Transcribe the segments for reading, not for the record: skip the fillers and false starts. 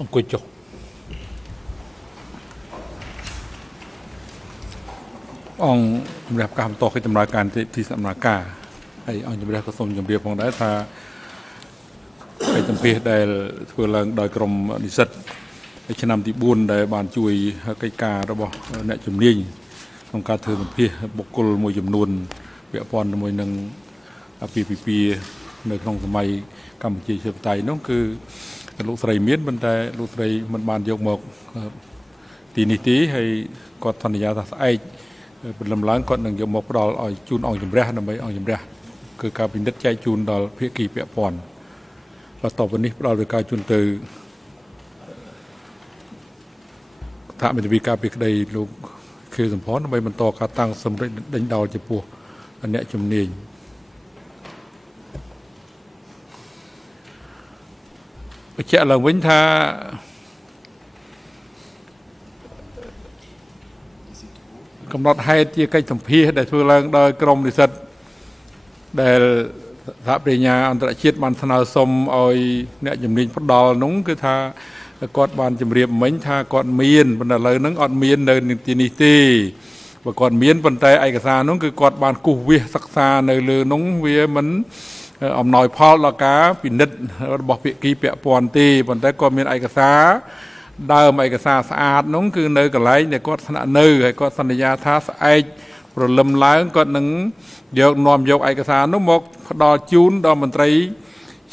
អង្គុយចុះអង្គសម្រាប់ការបន្តកិច្ចដំណើរការទីសមាការហើយអង្គជំរះក៏សូមជម្រាបផងដែរថាកិច្ចសម្ភាសដែលធ្វើឡើងដោយក្រុមនិស្សិតឆ្នាំទី4ដែលបានជួយកិច្ចការរបស់អ្នកជំនាញក្នុងការធ្វើសម្ភាសបុគ្គលមួយចំនួនពាក់ព័ន្ធជាមួយនឹងអាពាហ៍ពិពាហ៍នៅក្នុងសម័យកម្ពុជាជាបតៃនោះគឺលោកស្រីមានប៉ុន្តែលោកស្រីមិនបានយកមកទីនេះទេហើយគាត់សន្យាថាស្អែកព្រលឹមឡើងគាត់នឹងយកមកផ្ដល់ឲ្យជូនអង្គជំរះដើម្បីអង្គជំរះគឺការពិនិត្យចែកជូនដល់ភាគីពាក់ព័ន្ធបន្ទាប់ពីនេះផ្ដល់ដោយការជូនទៅថាមេធាវីការពីក្តីលោកខៀវសំផនដើម្បីបន្តការតាំងសម្រិទ្ធដេញដោលចំពោះអ្នកជំនាញបញ្ជាក់ឡើងវិញថាកំណត់ហេតុជាកិច្ចសម្ភាសដែលធ្វើឡើងដោយក្រមនិស្សិតដែលសហប្រញ្ញាអន្តរជាតិបានស្នើសុំឲ្យអ្នកជំនាញផ្ដល់នោះគឺថាគាត់បានជម្រាបមិញថាគាត់មានប៉ុន្តែឥឡូវហ្នឹងអត់មាននៅទីនេះទេបើគាត់មានប៉ុន្តែឯកសារនោះគឺគាត់បានគូសវាសសិក្សានៅលើនោះវាមិនអំណោយផលដល់ការពិនិត្យរបស់ភាគីពាក់ព័ន្ធទេប៉ុន្តែគាត់មានឯកសារដើមឯកសារស្អាតនោះគឺនៅកន្លែងដែលគាត់ស្នាក់នៅហើយគាត់សន្យាថាស្អែកព្រលឹមឡើងគាត់នឹងនាំយកឯកសារនោះមកផ្ដល់ជូនដល់មន្ត្រី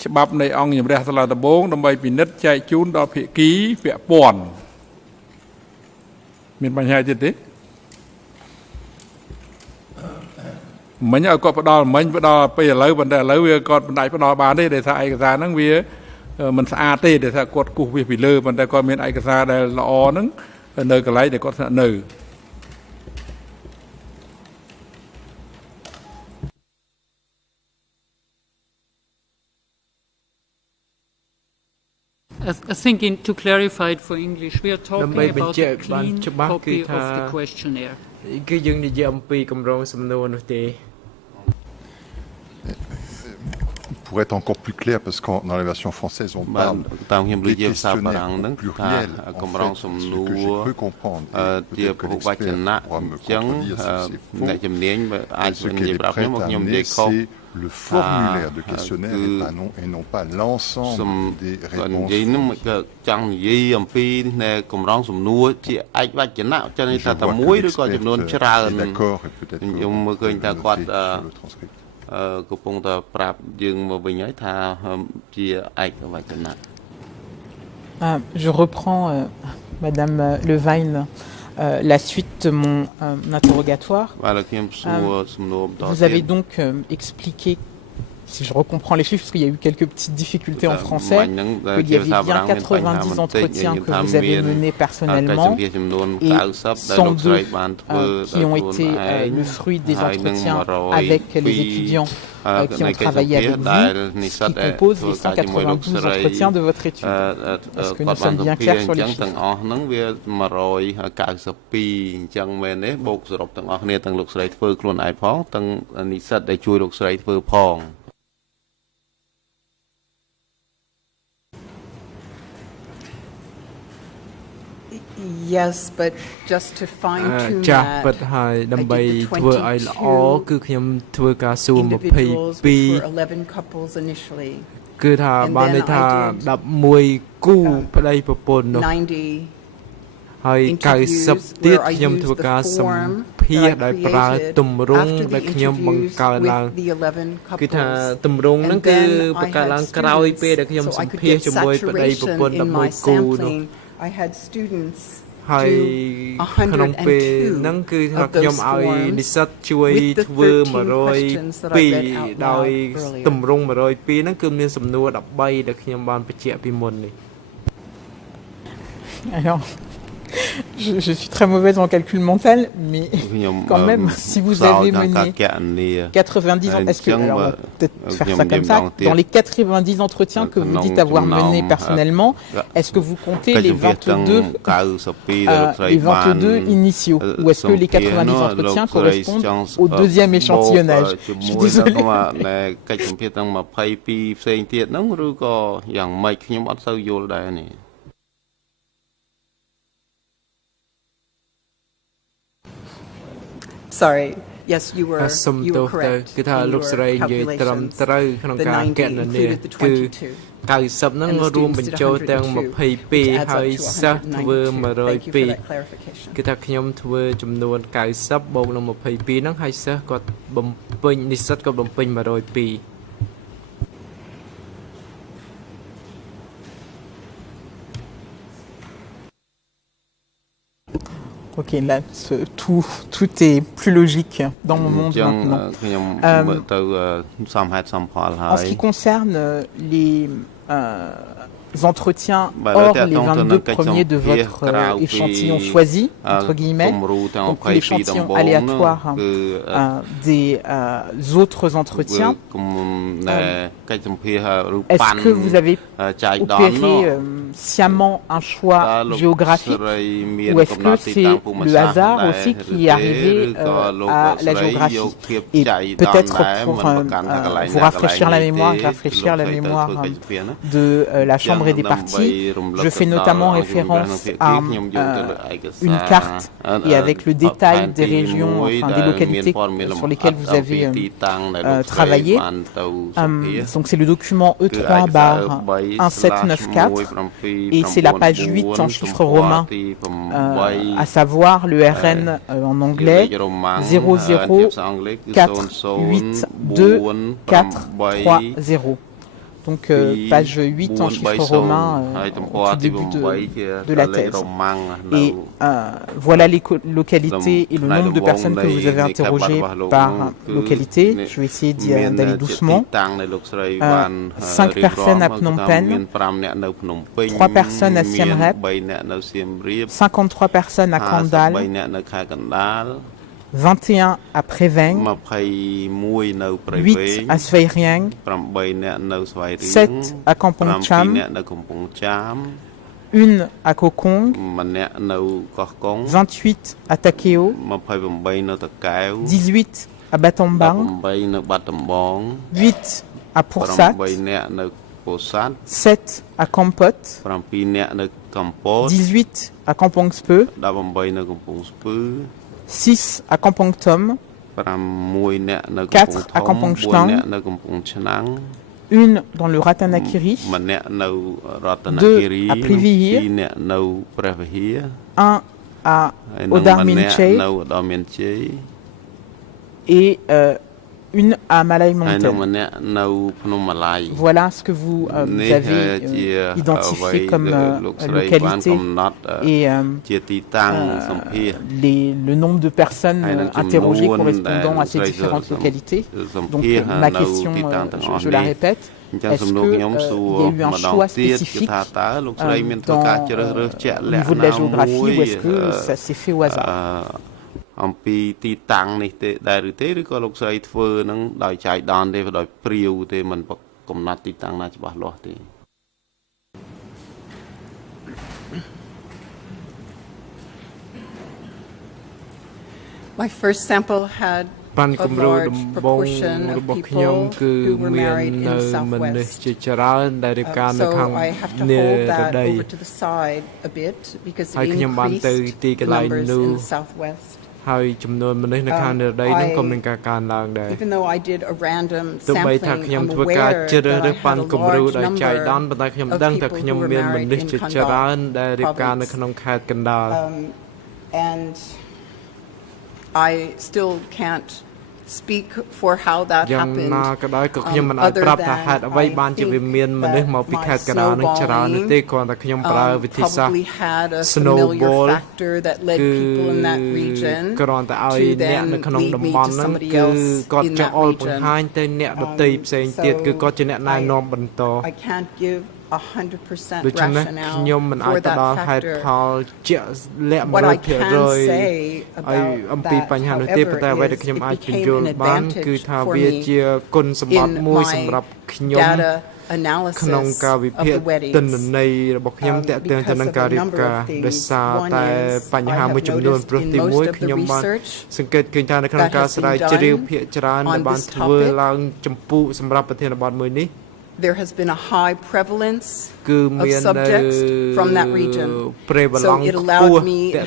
ច្បាប់នៃអង្គជំរះសាលាដំបងដើម្បីពិនិត្យចែកជូនដល់ភាគីពាក់ព័ន្ធមានបញ្ហាទៀតទេមិញឲ្យគាត់ផ្ដល់មិញផ្ដល់ពេលឥឡូវប៉ុន្តែឥឡូវវាគាត់មិនអាចផ្ដល់បានទេដោយសារឯកសារហ្នឹងវាមិនស្អាតទេដោយសារគាត់គូសវាពីលើប៉ុន្តែគាត់មានឯកសារដែលល្អហ្នឹងនៅកន្លែងដែលគាត់ស្នាក់នៅ I think to clarify it for English, we are talking about a clean copy of the questionnaire. Pour être encore plus clair, parce que dans la version française, on parle des questionnaires pluriels. En fait, ce que j'ai cru comprendre, et peut-être que l'expert pourra me contredire si c'est faux, ce qu'elle est prête à amener, c'est le formulaire de questionnaire et non pas l'ensemble des réponses. D'accord, et peut-être que vous pouvez noter sur le transcript. Je reprends, Madame Levine, la suite de mon interrogatoire. Vous avez donc expliqué, si je recomprends les chiffres, parce qu'il y a eu quelques petites difficultés en français, qu'il y avait bien 90 entretiens que vous avez menés personnellement et 102 qui ont été le fruit des entretiens avec les étudiants qui ont travaillé avec vous, ce qui compose les 192 entretiens de votre étude. Est-ce que nous sommes bien clairs sur les chiffres? Yes, but just to fine-tune that, I did the 22 individuals, which were 11 couples initially. And then I did 90 interviews where I used the form that I created after the interviews with the 11 couples. And then I had students, so I could get saturation in my sampling. I had students do 102 of those forms with the 13 questions that I read out loud earlier. Alors, je suis très mauvaise en calcul mental, mais quand même, si vous avez mené 90 ans, est-ce que, alors on va peut-être faire ça comme ça, dans les 90 entretiens que vous dites avoir menés personnellement, est-ce que vous comptez les 22 initiaux, ou est-ce que les 90 entretiens correspondent au deuxième échantillonnage? Je suis désolée. Sorry. Yes, you were សុំទោសទៅ correct. គឺថាលោកស្រីនិយាយត្រឹមត្រូវក្នុងការកណនាគឺ90ហ្នឹងរួមបញ្ចូលទាំង22ហើយសិស្សធ្វើ102គឺថាខ្ញុំធ្វើចំនួន90បូកនឹង22ហ្នឹងហើយសិស្សគាត់បំពេញនិស្សិតគាត់បំពេញ102 Ok, là, tout est plus logique dans mon monde maintenant. En ce qui concerne les entretiens hors les 22 premiers de votre échantillon choisi, entre guillemets, donc l'échantillon aléatoire des autres entretiens, est-ce que vous avez opéré sciemment un choix géographique ou est-ce que c'est le hasard aussi qui est arrivé à la géographie? Et peut-être pour vous rafraîchir la mémoire de la Chambre et des partis, je fais notamment référence à une carte et avec le détail des régions, enfin des localités sur lesquelles vous avez travaillé. Donc c'est le document E3/1794 et c'est la page 8 en chiffres romains, à savoir le RN en anglais 004824330. Donc page 8 en chiffres romains au tout début de la thèse. Et voilà les localités et le nombre de personnes que vous avez interrogées par localité. Je vais essayer d'aller doucement. 5 personnes à Phnom Penh, 3 personnes à Siem Reap, 53 personnes à Kandal, 21 à Preveng, 8 à Svay Rieng, 7 à Kampong Cham, 1 à Kokong, 28 à Takeo, 18 à Battambang, 8 à Pursat, 7 à Kampot, 18 à Kampong Speu, 6 à Kampong Tom, 4 à Kampong Chnang, 1 dans le Ratanakiri, 2 à Privihir, 1 à Odarminche et 1 à Malay Mountain. Voilà ce que vous avez identifié comme localité et le nombre de personnes interrogées correspondant à ces différentes localités. Donc ma question, je la répète, est-ce qu'il y a eu un choix spécifique au niveau de la géographie ou est-ce que ça s'est fait au hasard? អំពីទីតាំងនេះទេដែរឬទេឬក៏លោកស្រីធ្វើនឹងដោយចៃដន្យទេដោយព្រាវទេមិនកំណត់ទីតាំងណាច្បាស់លាស់ទេ My first sample had បានគម្រោងដំបងរបស់ខ្ញុំគឺមាននៅមនុស្សជាច្រើនដែលរៀបការនៅខាងនីរដីហើយខ្ញុំបានទៅទីកន្លែងនោះ ហើយចំនួនមនុស្សនៅខាងនីរដីហ្នឹងក៏មានការកើនឡើងដែរទោះបីថាខ្ញុំធ្វើការជ្រើសរើសបានគំរូដោយចៃដន្យប៉ុន្តែខ្ញុំដឹងថាខ្ញុំមានមនុស្សជាច្រើនដែលរៀបការនៅក្នុងខេត្តកណ្ដាល and I still can't speak for how that happened យ៉ាងណាក៏ដោយក៏ខ្ញុំមិនអាចប្រាប់ថាហេតុអ្វីបានជាវាមានមនុស្សមកពីខេត្តកណ្ដាលនឹងច្រើននោះទេគ្រាន់តែខ្ញុំប្រើវិធីសាស្ត្រ snowball គឺគ្រាន់តែឲ្យអ្នកនៅក្នុងតំបន់ហ្នឹងគឺគាត់ចង់អុលបង្ហាញទៅអ្នកដទៃផ្សេងទៀតគឺគាត់ជាអ្នកណែនាំបន្ត 100% ដូច្នេះខ្ញុំមិនអាចទៅដល់ហេតុផលជាក់លាក់ 100% ឲ្យអំពីបញ្ហានោះទេប៉ុន្តែអ្វីដែលខ្ញុំអាចបញ្យល់បានគឺថាវាជាគុណសម្បត្តិមួយសម្រាប់ខ្ញុំក្នុងការវិភាគទិន្នន័យរបស់ខ្ញុំតាក់ទងទៅនឹងការរៀបការដោយសារតែបញ្ហាមួយចំនួនព្រោះទី1ខ្ញុំបានសង្កេតឃើញថានៅក្នុងការស្រាវជ្រាវភាគច្រើនដែលបានធ្វើឡើងចម្ពោះសម្រាប់ប្រធានបទមួយនេះ there has been a high prevalence of subjects from that region. So it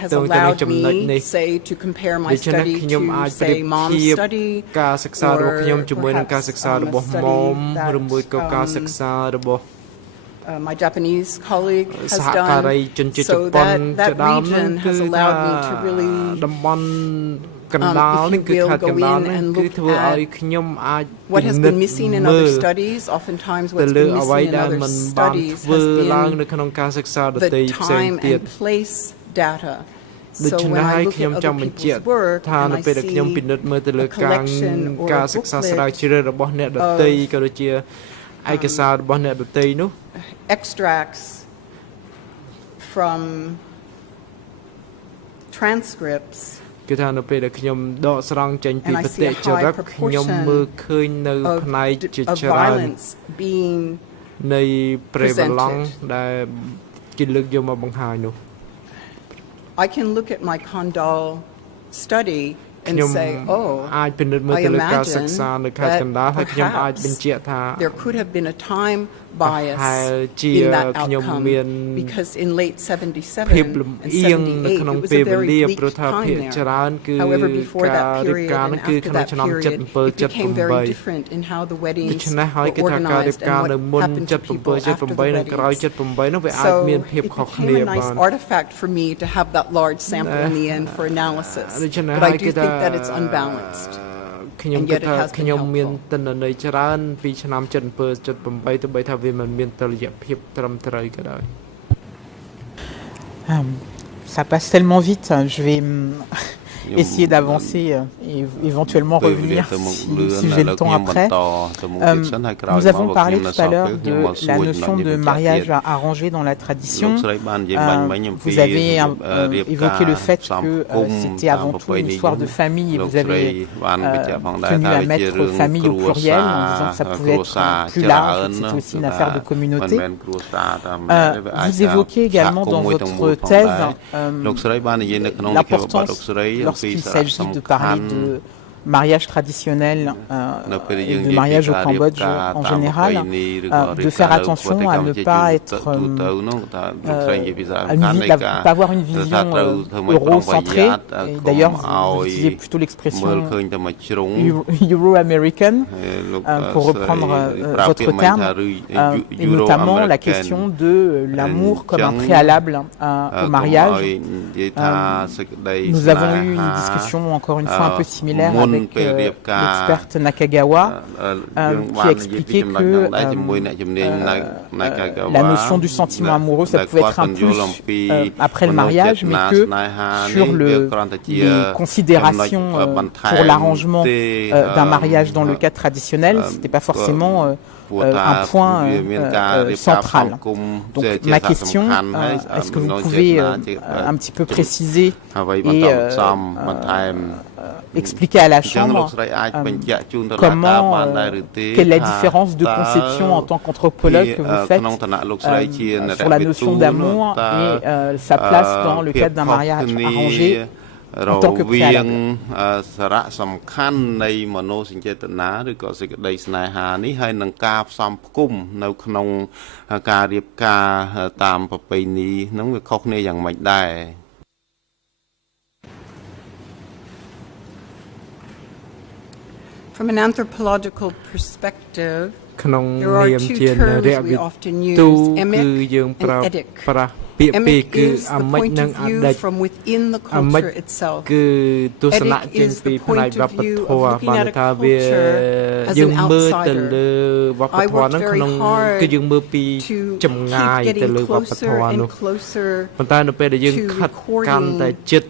has allowed me, say, to compare my study to, say, mom's study, or perhaps a study that my Japanese colleague has done. So that region has allowed me to really, if you will, go in and look at what has been missing in other studies. Oftentimes what's been missing in other studies has been the time and place data. So when I look at other people's work and I see a collection or a booklet of extracts from transcripts, and I see a high proportion of violence being presented. I can look at my Kandal study and say, oh, I imagine that perhaps there could have been a time bias in that outcome, because in late 77 and 78 it was a very bleak time there. However, before that period and after that period, it became very different in how the weddings were organized and what happened to people after the weddings. So it became a nice artifact for me to have that large sample in the end for analysis, but I do think that it's unbalanced. And yet it has been helpful. Ça passe tellement vite, je vais essayer d'avancer et éventuellement revenir si j'ai le temps après. Nous avons parlé tout à l'heure de la notion de mariage arrangé dans la tradition. Vous avez évoqué le fait que c'était avant tout une histoire de famille et vous avez tenu à mettre famille au pluriel en disant que ça pouvait être plus large, que c'était aussi une affaire de communauté. Vous évoquez également dans votre thèse l'importance, lorsqu'il s'agit de parler de mariage traditionnel et de mariage au Cambodge en général, de faire attention à ne pas être pas avoir une vision eurocentrée. D'ailleurs, vous utilisez plutôt l'expression Euro-American pour reprendre votre terme, et notamment la question de l'amour comme un préalable au mariage. Nous avons eu une discussion encore une fois un peu similaire avec l'experte Nakagawa qui a expliqué que la notion du sentiment amoureux, ça pouvait être un plus après le mariage, mais que sur les considérations pour l'arrangement d'un mariage dans le cadre traditionnel, c'était pas forcément un point central. Donc ma question, est-ce que vous pouvez un petit peu préciser et expliquer à la Chambre quelle est la différence de conception en tant qu'anthropologue que vous faites sur la notion d'amour et sa place dans le cadre d'un mariage arrangé en tant que préalable. សារៈសំខាន់នៃមនោសញ្ចេតនាឬក៏សេចក្តីស្នេហានេះហើយនឹងការផ្សំផ្គុំនៅក្នុងការរៀបការតាមប្រពៃណីហ្នឹងវាខុសគ្នាយ៉ាងម៉េចដែរ From an anthropological perspective, ក្នុង there are នាម two ជាន terms រៈ we វិ often ទូ use, គឺ emic យើង and ប្រើ etic. ប្រាស់ពាក្យពីរ Emic គឺ is អា the មិច point និង of អា view ដិច from within the អាមិច culture itself. គឺទស្សនៈ Etic ចេញ is ពី the ផ្នែក point វ of ប្ប view ធម៌ of looking បាន at a ថាវា culture as យើង an មើលទៅ outsider. លើវប្បធម៌ហ្នឹងក្នុង គឺយើងមើលពីចម្ងាយ to ទៅ keep លើវប្ប getting ធម៌ closer នោះ and closer ប៉ុន្តែនៅពេលដែលយើង to ខិតកាន់តែ recording ជិត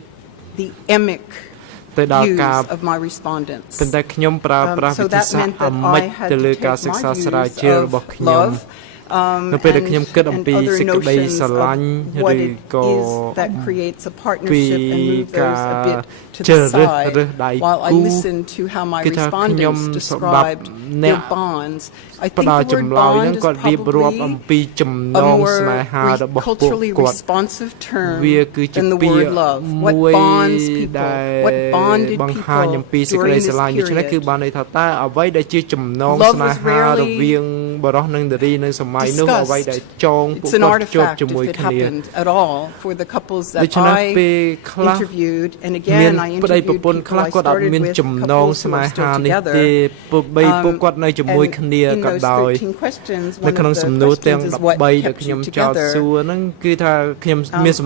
the emic ទៅដល់ការ views of my respondents. ប៉ុន្តែខ្ញុំប្រើប្រាស់ So វិធី that សាស្ត្រ meant អា that មិច I had ទៅលើ to ការ take សិ my ក្សាស្រាវ views ជ្រាវរបស់ of ខ្ញុំ love នៅពេលដែលខ្ញុំគិតអំ and ពី other សេចក្តី notions ស្រឡាញ់ of what ឬ it ក៏ is that creates a ពី partnership and move កា those a រ bit to ជ្រើ the សរើស side ដៃ while I គូ listened to how my គឺថាខ្ញុំ respondents សម្រាប់ described អ្នក their bonds. I ផ្ think ដល់ the ចម្ word លើយ bond ហ្នឹង is គាត់រៀបរាប់អំ probably ពីចំណ a ង more ស្នេហារបស់ពួក culturally គាត់ responsive term វាគឺជា than the ពាក្ word យ love. មួ What យ bonds ដែ people? What រ bonded បង្ហាញអំពី people សេចក្តី during ស្រឡាញ់ this ដូច្នេះគឺ period? បានន័យថាតើអ្វីដែលជាចំណង Love ស្នេ was ហារ rarely វាង It's an artifact if it happened at all for the couples that I interviewed, and again I interviewed people I started with, couples who are still together, and in those 13 questions, one of the questions is what kept you together.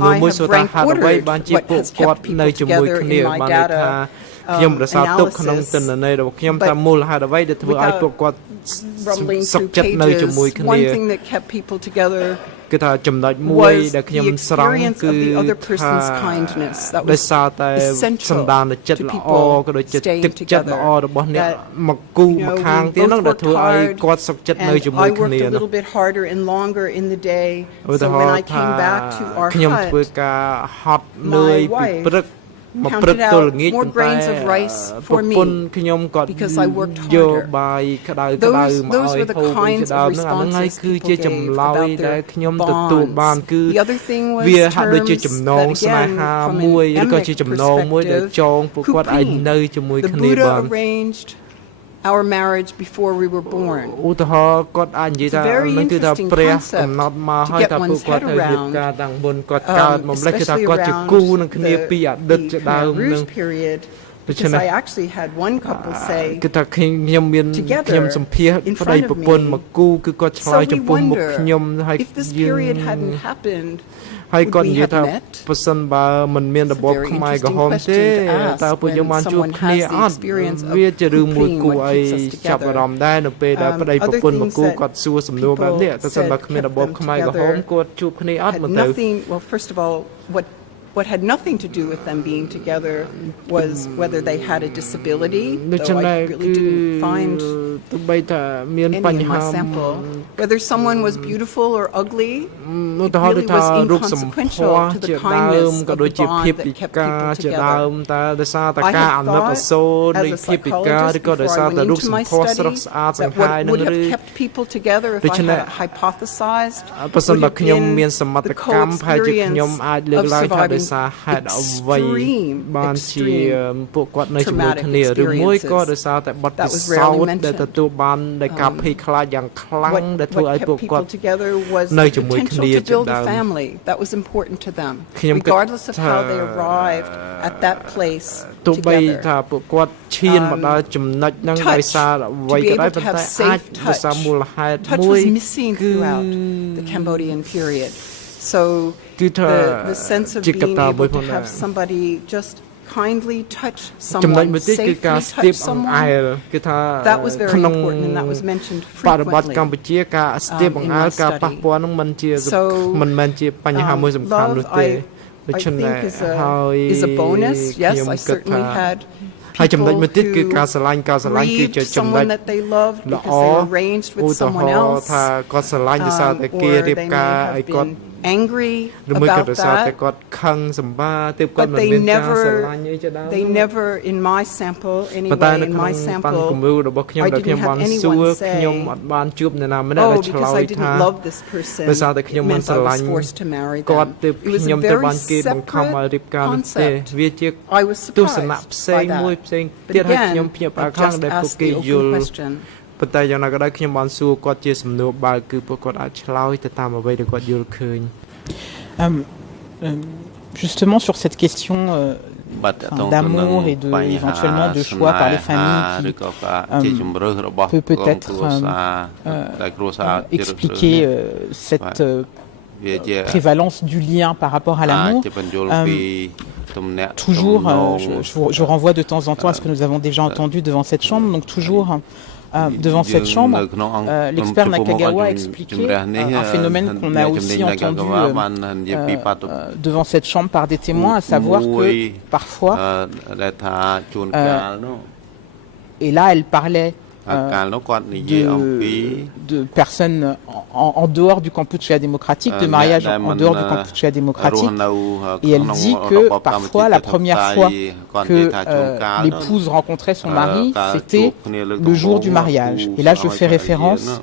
I have rank ordered what has kept people together in my data analysis, but without rumbling through pages, one thing that kept people together was the experience of the other person's kindness. That was essential to people staying together. That, we both worked hard, and I worked a little bit harder and longer in the day. So when I came back to our hut, my wife counted out more grains of rice for me because I worked harder. Those were the kinds of responses people gave about their bonds. The other thing was terms that, again, from an emic perspective, the Buddha arranged our marriage before we were born. It's a very interesting concept to get one's head around, especially around the Khmer rouge period, because I actually had one couple say together in front of me, so we wonder if this period hadn't happened, would we have met? It's a very interesting question to ask when someone has the experience of completing what keeps us together. Other things that people said kept them together had nothing, well, first of all, what had nothing to do with them being together was whether they had a disability, though I really didn't find any in my sample. Whether someone was beautiful or ugly, it really was inconsequential to the kindness of the bond that kept people together. I had thought, as a psychologist, before I went into my study, that what would have kept people together if I had hypothesized would have been the co-experience of surviving extreme traumatic experiences that was rarely mentioned. What kept people together was the potential to build a family that was important to them, regardless of how they arrived at that place together. Touch, to be able to have safe touch. Touch was missing throughout the Cambodian period. So the sense of being able to have somebody just kindly touch someone, safely touch someone, that was very important, and that was mentioned frequently in my study. So love, I think is a bonus. Yes, I certainly had people who grieved someone that they loved because they were arranged with someone else, or they may have been angry about that, but they never in my sample, anyway, in my sample, I didn't have anyone say, oh, because I didn't love this person, it meant I was forced to marry them. It was a very separate concept. I was surprised by that. But again, I just asked the open question. Justement sur cette question d'amour et éventuellement de choix par les familles qui peut peut-être expliquer cette prévalence du lien par rapport à l'amour. Toujours, je renvoie de temps en temps à ce que nous avons déjà entendu devant cette chambre, donc toujours devant cette chambre, l'expert Nakagawa a expliqué un phénomène qu'on a aussi entendu devant cette chambre par des témoins, à savoir que parfois, et là elle parlait de personnes en dehors du Kampuchea démocratique, de mariage en dehors du Kampuchea démocratique, et elle dit que parfois la première fois que l'épouse rencontrait son mari, c'était le jour du mariage. Et là je fais référence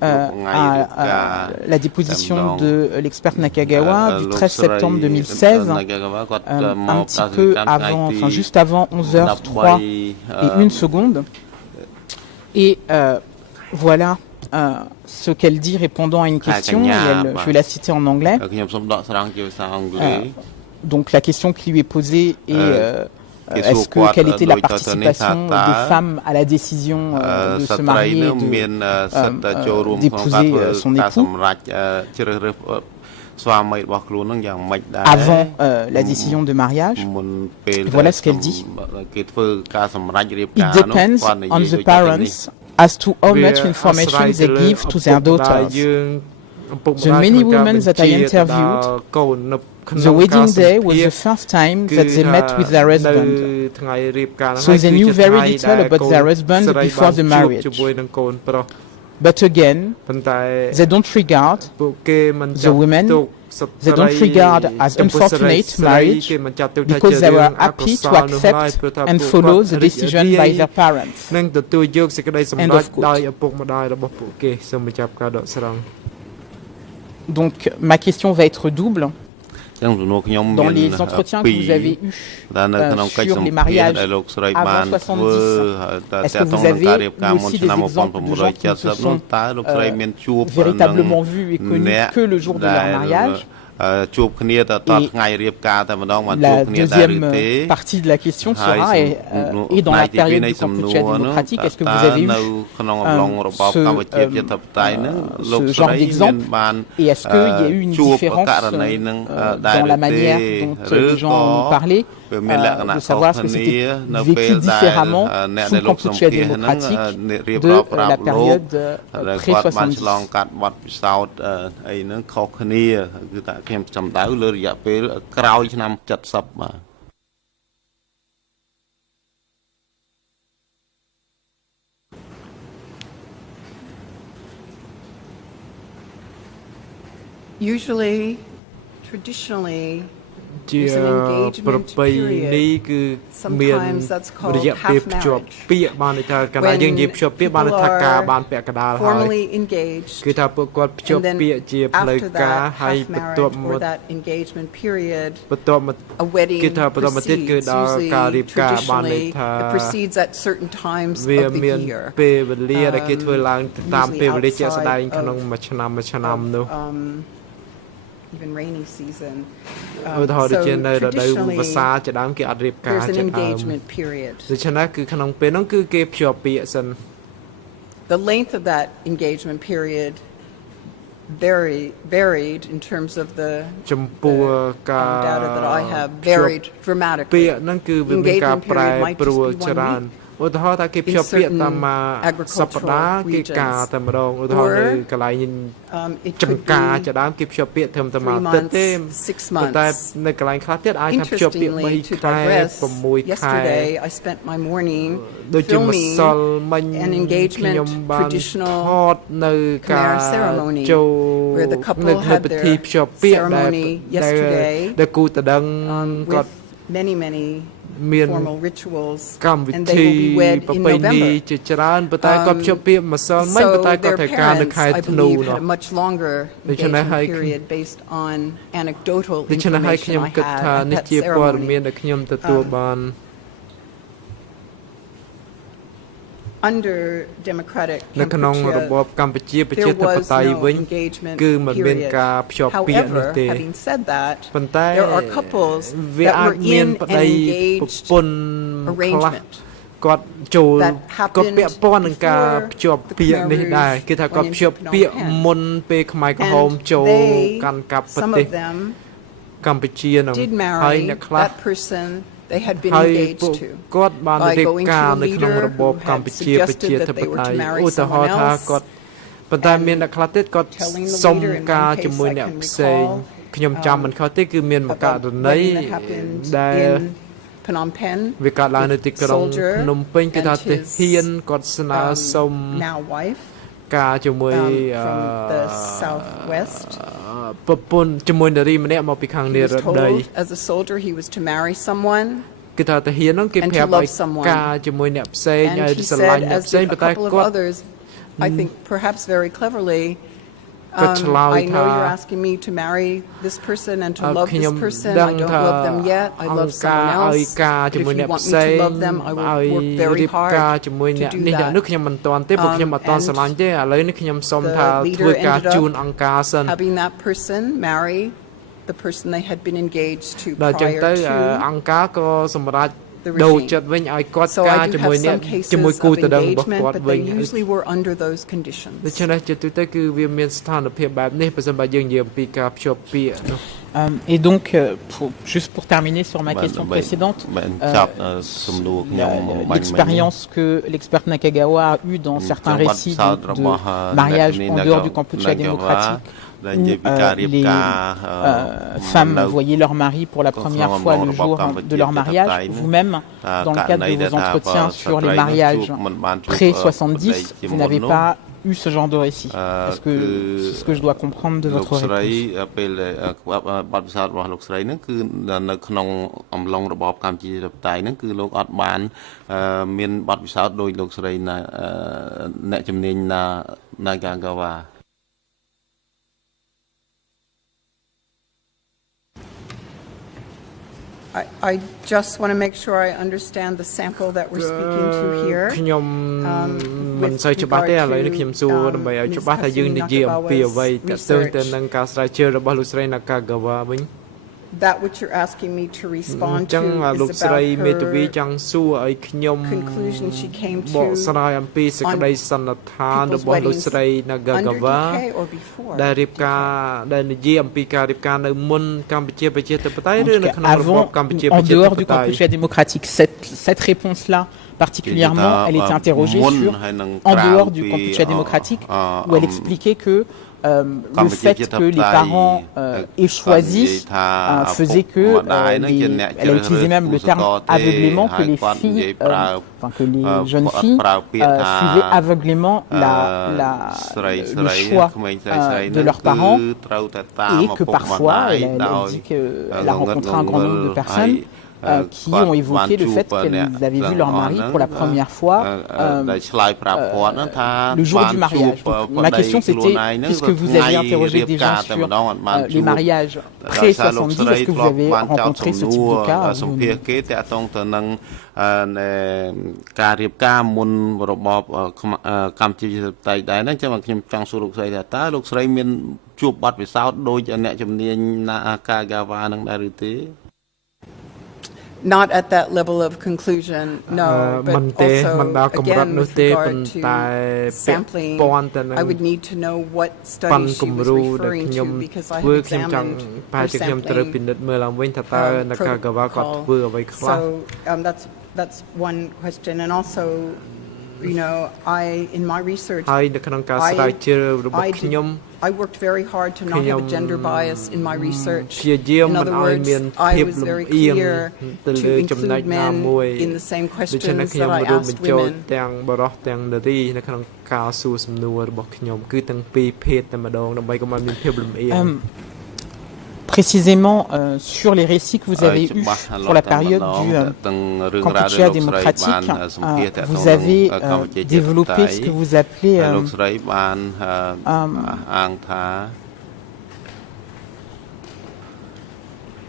à la déposition de l'expert Nakagawa du 13 septembre 2016, un petit peu avant, enfin juste avant 11h03 et 1 seconde. Et voilà ce qu'elle dit répondant à une question, et je vais la citer en anglais. Donc la question qui lui est posée est quelle était la participation des femmes à la décision de se marier, d'épouser son époux avant la décision de mariage. Voilà ce qu'elle dit. It depends on the parents as to how much information they give to their daughters. The many women that I interviewed, the wedding day was the first time that they met with their husband. So they knew very little about their husband before the marriage. But again, they don't regard the women, they don't regard as unfortunate marriage because they were happy to accept and follow the decision by their parents. End of quote. Donc ma question va être double. Dans les entretiens que vous avez eus sur les mariages avant 70, est-ce que vous avez aussi des exemples de gens qui ne se sont véritablement vus et connus que le jour de leur mariage? La deuxième partie de la question sera, et dans la période du Kampuchea démocratique, est-ce que vous avez eu ce genre d'exemple, et est-ce qu'il y a eu une différence dans la manière dont les gens ont parlé, de savoir est-ce que c'était vécu différemment sous le Kampuchea démocratique de la période pré-70. Usually, traditionally, ជាប្រពៃណីគឺមានរយៈពេលភ្ជាប់ពាក្យបានន័យថាកាលណាយើងនិយាយភ្ជាប់ពាក្យបានន័យថាការបានពាក់កណ្ដាលហើយគឺថាពួកគាត់ភ្ជាប់ពាក្យជាផ្លូវការហើយបន្ទាប់មកគឺថាបន្តមកទៀតគឺដល់ការរៀបការបានន័យថាវាមានពេលវេលាដែលគេធ្វើឡើងតាមពេលវេលាជាក់ស្ដែងក្នុងមួយឆ្នាំនោះeven rainy season. So there's an engagement period. The length of that engagement period varied in terms of the data that I have, varied dramatically. Engagement period might just be 1 week. ឧទាហរណ៍ថាគេភ្ជាប់ពាក្យតាមសប្តាហ៍គេការតែម្ដងឧទាហរណ៍នៅកន្លែងចំការជាដើមគេភ្ជាប់ពាក្យធ្វើតែមួយអាទិត្យទេប៉ុន្តែនៅកន្លែងខ្លះទៀតអាចថាភ្ជាប់ពាក្យ3 ខែ 6 ខែ I spent my morning ដូចជាម្សិលមិញខ្ញុំបានថតនៅការចូលនៅពិធីភ្ជាប់ពាក្យដែលគូតដឹងគាត់ many មានកម្មវិធីប្រពៃណីជាច្រើនប៉ុន្តែគាត់ភ្ជាប់ពាក្យម្សិលមិញប៉ុន្តែគាត់ត្រូវការនៅខែធ្នូនោះដូច្នេះហើយខ្ញុំគិតថានេះជាព័ត៌មានដែលខ្ញុំទទួលបាន Under democratic នៅក្នុងរបបកម្ពុជាប្រជាធិបតេយ្យវិញគឺមិនមានការភ្ជាប់ពាក្យនោះទេប៉ុន្តែវាអាចមានប្តីប្រពន្ធខ្លះគាត់ចូលគាត់ពាក់ព័ន្ធនឹងការភ្ជាប់ពាក្យនេះដែរគឺថាគាត់ភ្ជាប់ពាក្យមុនពេលខ្មែរក្រហមចូលកាន់កាប់ប្រទេសកម្ពុជានោះហើយអ្នកខ្លះthey had been engaged to គាត់បានរៀបការនៅក្នុងរបបកម្ពុជាប្រជាធិបតេយ្យឧទាហរណ៍ថាគាត់ប៉ុន្តែមានអ្នកខ្លះទៀតគាត់សុំការជាមួយអ្នកផ្សេងខ្ញុំចាំមិនខុសទេគឺមានមកករណីដែលវាកើតឡើងនៅទីក្រុងភ្នំពេញគឺថាទាហានគាត់ស្នើសុំការជាមួយប្រពន្ធជាមួយនារីម្នាក់មកពីខាងនិរដី as a soldier he was to marry someone គឺថាទាហានហ្នឹងគេប្រាប់ឲ្យការជាមួយអ្នកផ្សេងឲ្យស្រឡាញ់អ្នកផ្សេងប៉ុន្តែគាត់ I think perhaps very cleverly I know you're asking me to marry this person and to love this person. I don't love them yet. I love someone else. But if you want me to love them, I will work very hard to do that. And the leader ended up having that person marry the person they had been engaged to prior to the regime. So I do have some cases of engagement, but they usually were under those conditions. Et donc, juste pour terminer sur ma question précédente, l'expérience que l'expert Nakagawa a eue dans certains récits de mariage en dehors du Kampuchea démocratique, où les femmes voyaient leur mari pour la première fois le jour de leur mariage. Vous-même, dans le cadre de vos entretiens sur les mariages pré-70, vous n'avez pas eu ce genre de récit. Est-ce que c'est ce que je dois comprendre de votre réponse? I just want to make sure I understand the sample that we're speaking to here. With regard to that which you're asking me to respond to is about her conclusion she came to on people's weddings under decay or before avant, en dehors du Kampuchea démocratique. Cette réponse-là, particulièrement, elle était interrogée sur en dehors du Kampuchea démocratique, où elle expliquait que le fait que les parents aient choisi faisait que, elle a utilisé même le terme aveuglément, que les filles, que les jeunes filles suivaient aveuglément le choix de leurs parents, et que parfois, elle dit qu'elle a rencontré un grand nombre de personnes qui ont évoqué le fait qu'elles avaient vu leur mari pour la première fois le jour du mariage. Donc, ma question c'était, puisque vous avez interrogé des gens sur les mariages pré-70, est-ce que vous avez rencontré ce type de cas? Not at that level of conclusion, no, but also, again, with regard to sampling, I would need to know what study she was referring to, because I have examined her sampling protocol. So that's one question. And also, you know, in my research, I worked very hard to not have a gender bias in my research. In other words, I was very clear to include men in the same questions that I asked women. Précisément sur les récits que vous avez eus pour la période du Kampuchea démocratique, vous avez développé ce que vous appelez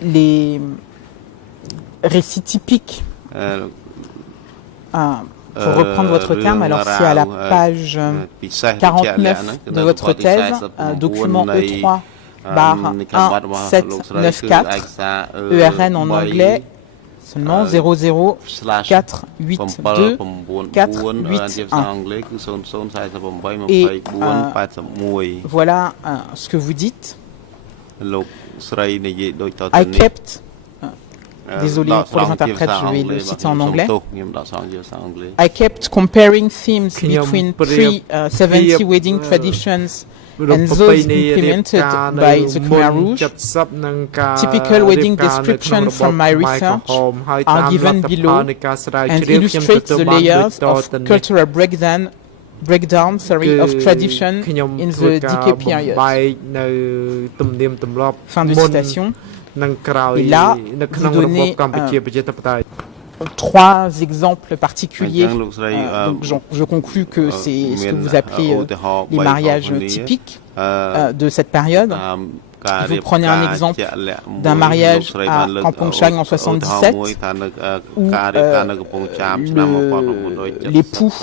les récits typiques. Pour reprendre votre terme, alors c'est à la page 49 de votre thèse, document E3 /1794, ERN en anglais, seulement 00482481481. Et voilà ce que vous dites. I kept, désolé pour les interprètes, je vais le citer en anglais. I kept comparing themes between pre-70 wedding traditions and those implemented by the Khmer rouge. Typical wedding descriptions from my research are given below and illustrate the layers of cultural breakdown of tradition in the decay period. Fin de citation. Et là, vous donnez 3 exemples particuliers. Donc je conclus que c'est ce que vous appelez les mariages typiques de cette période. Vous prenez un exemple d'un mariage à Kampong Chang en 77 où l'époux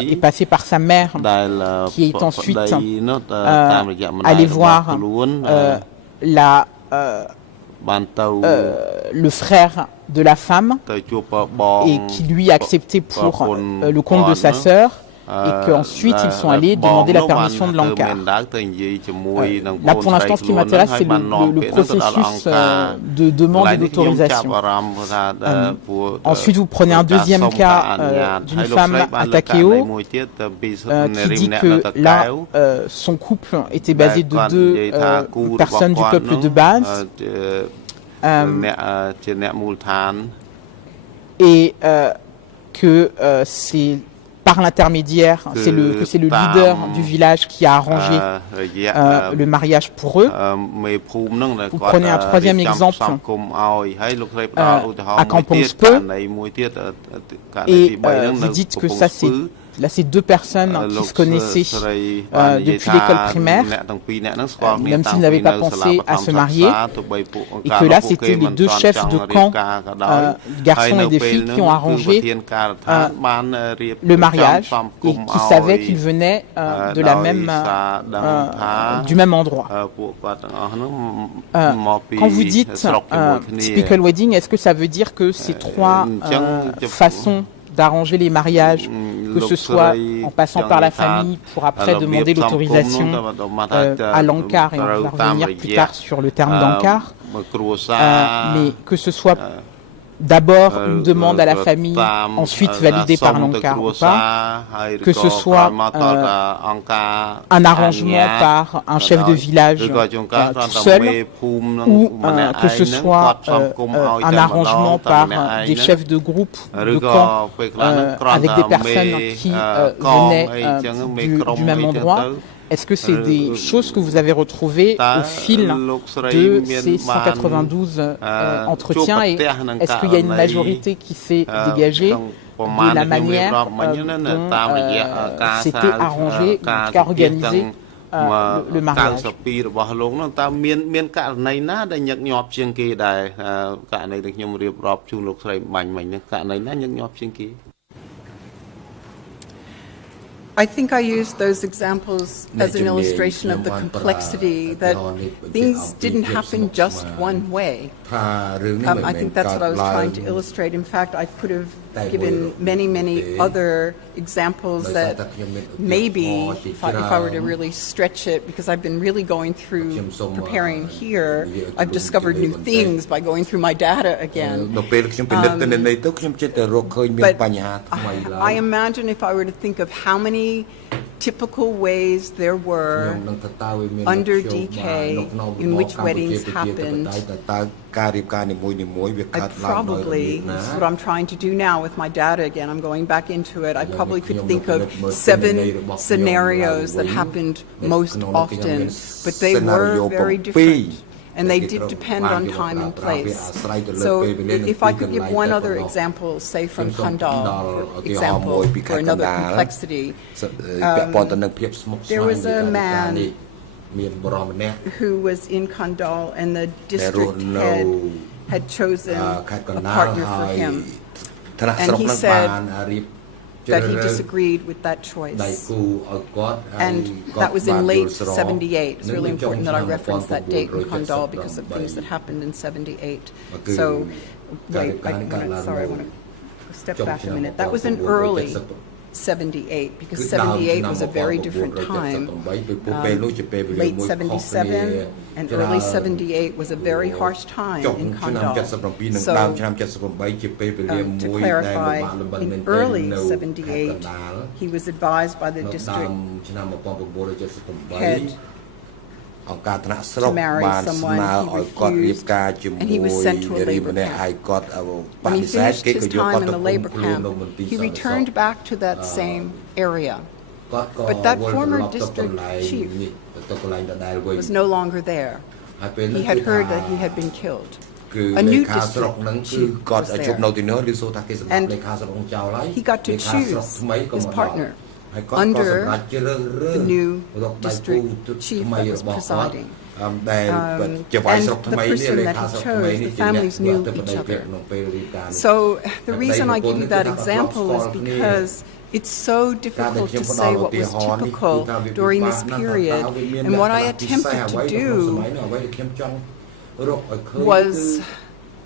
est passé par sa mère qui est ensuite allé voir le frère de la femme et qui lui a accepté pour le compte de sa sœur. Et qu'ensuite ils sont allés demander la permission de l'ANCAR. Là pour l'instant ce qui m'intéresse c'est le processus de demande et d'autorisation. Ensuite vous prenez un deuxième cas d'une femme à Takeo qui dit que là son couple était basé de 2 personnes du peuple de base et que c'est par l'intermédiaire, c'est le leader du village qui a arrangé le mariage pour eux. Vous prenez un troisième exemple à Kampong Spe et vous dites que ça c'est 2 personnes qui se connaissaient depuis l'école primaire, même s'ils n'avaient pas pensé à se marier, et que là c'était les 2 chefs de camp, garçons et des filles, qui ont arrangé le mariage et qui savaient qu'ils venaient de la même, du même endroit. Quand vous dites typical wedding, est-ce que ça veut dire que ces 3 façons d'arranger les mariages, que ce soit en passant par la famille pour après demander l'autorisation à l'ANCAR, et on va revenir plus tard sur le terme d'ANCAR, mais que ce soit d'abord une demande à la famille, ensuite validée par l'ANCAR ou pas, que ce soit un arrangement par un chef de village tout seul, ou que ce soit un arrangement par des chefs de groupe, de camp, avec des personnes qui venaient du même endroit. Est-ce que c'est des choses que vous avez retrouvées au fil de ces 192 entretiens et est-ce qu'il y a une majorité qui s'est dégagée de la manière dont c'était arrangé, qu'a organisé le mariage? I think I used those examples as an illustration of the complexity, that things didn't happen just one way. I think that's what I was trying to illustrate. In fact, I could have given many other examples that maybe, if I were to really stretch it, because I've been really going through preparing here, I've discovered new things by going through my data again. But I imagine if I were to think of how many typical ways there were under DK in which weddings happened, I probably, this is what I'm trying to do now with my data again, I'm going back into it, I probably could think of 7 scenarios that happened most often, but they were very different. And they did depend on time and place. So if I could give one other example, say from Kandal, for example, for another complexity, there was a man who was in Kandal and the district head had chosen a partner for him. And he said that he disagreed with that choice. And that was in late 78. It's really important that I reference that date in Kandal because of things that happened in 78. So, wait, sorry, I want to step back a minute. That was in early 78, because 78 was a very different time. Late 77 and early 78 was a very harsh time in Kandal. So, to clarify, in early 78, he was advised by the district head to marry someone. He refused, and he was sent to a labor camp. When he finished his time in the labor camp, he returned back to that same area. But that former district chief was no longer there. He had heard that he had been killed. a new district chief was there. And he got to choose his partner under the new district chief that was presiding. And the person that he chose, the families knew each other. So the reason I give you that example is because it's so difficult to say what was typical during this period. And what I attempted to do was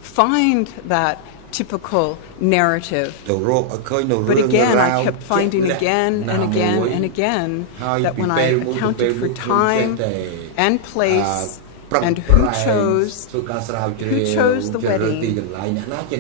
find that typical narrative. But again, I kept finding again and again and again that when I accounted for time and place and who chose the wedding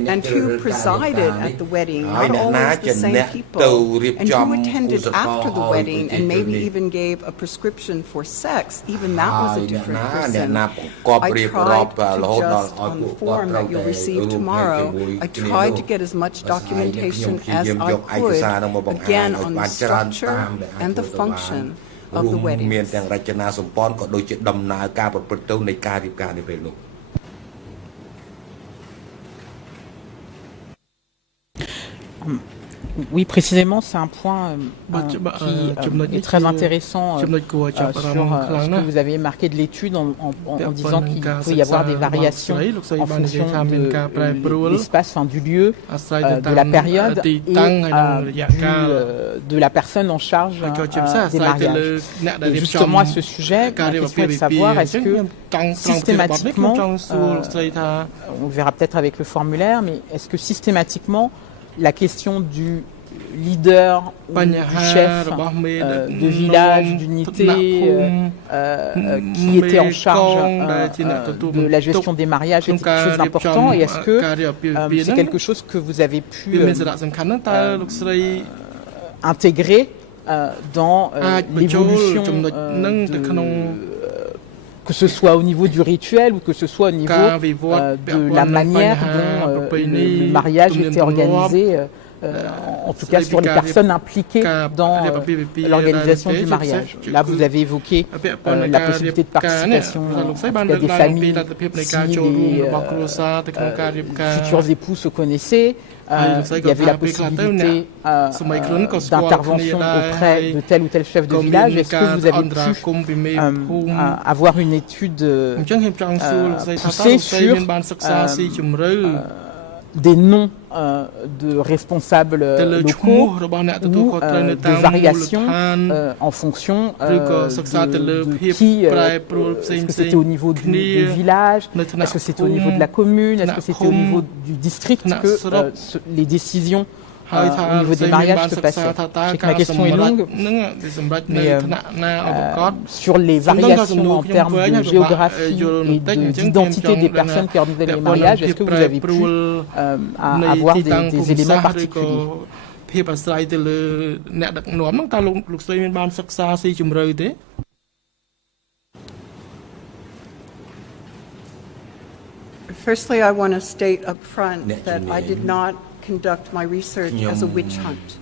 and who presided at the wedding, not always the same people, and who attended after the wedding and maybe even gave a prescription for sex, even that was a different person. I tried to just, on the form that you'll receive tomorrow, I tried to get as much documentation as I could, again on the structure and the function of the weddings. Oui, précisément, c'est un point qui est très intéressant sur ce que vous avez marqué de l'étude en disant qu'il peut y avoir des variations en fonction de l'espace, du lieu, de la période et de la personne en charge des mariages. Et justement à ce sujet, ma question est de savoir est-ce que systématiquement, on verra peut-être avec le formulaire, mais est-ce que systématiquement la question du leader ou du chef de village, d'unité qui était en charge de la gestion des mariages est quelque chose d'important, et est-ce que c'est quelque chose que vous avez pu intégrer dans l'évolution que ce soit au niveau du rituel ou que ce soit au niveau de la manière dont le mariage était organisé, en tout cas sur les personnes impliquées dans l'organisation du mariage. Là, vous avez évoqué la possibilité de participation des familles, si les futurs époux se connaissaient. Il y avait la possibilité d'intervention auprès de tel ou tel chef de village. Est-ce que vous avez pu avoir une étude poussée sur des noms de responsables locaux ou des variations en fonction de qui, est-ce que c'était au niveau du village, est-ce que c'était au niveau de la commune, est-ce que c'était au niveau du district que les décisions au niveau des mariages se passaient. Je sais que ma question est longue, mais sur les variations en termes de géographie et d'identité des personnes qui organisaient les mariages, est-ce que vous avez pu avoir des éléments particuliers? Firstly, I want to state up front that I did not conduct my research as a witch hunt.